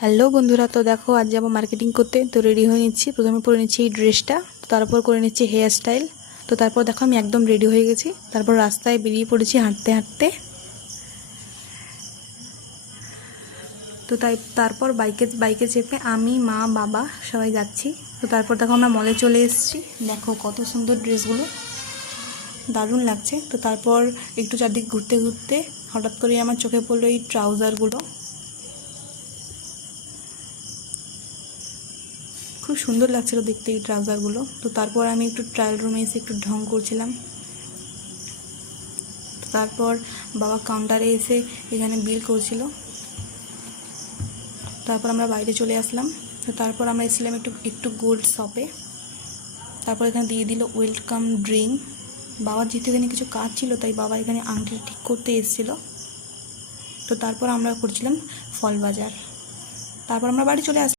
Hello বন্ধুরা, তো দেখো আজ যাবো মার্কেটিং করতে। তো রেডি হয়ে নিচ্ছি। প্রথমে পরে নিচ্ছি এই ড্রেসটা, তারপর করে নিচ্ছি হেয়ার স্টাইল। তো তারপর দেখো আমি একদম রেডি হয়ে গেছি। তারপর রাস্তায় বেরিয়ে পড়েছি হাঁটতে হাঁটতে। তো তারপর বাইকে চেপে আমি, মা, বাবা সবাই যাচ্ছি। তো তারপর দেখো আমরা মলে চলে এসেছি। দেখো কত সুন্দর ড্রেসগুলো, দারুণ লাগছে। তো তারপর একটু চারদিক ঘুরতে ঘুরতে হঠাৎ করে আমার চোখে পড়লো এই ট্রাউজারগুলো। খুব সুন্দর লাগছিল দেখতে এই ট্রাউজারগুলো। তো তারপর আমি একটু ট্রায়াল রুমে এসে একটু ঢং করছিলাম। তো তারপর বাবা কাউন্টারে এসে এখানে বিল করছিল। তারপর আমরা বাইরে চলে আসলাম। তো তারপর আমরা এসেছিলাম একটু গোল্ড শপে। তারপর এখানে দিয়ে দিল ওয়েলকাম ড্রিঙ্ক। বাবার যেহেতু এখানে কিছু কাজ ছিল, তাই বাবা এখানে আংটি ঠিক করতে এসেছিলো। তো তারপর আমরা করছিলাম ফল বাজার। তারপর আমরা বাড়ি চলে আসলাম।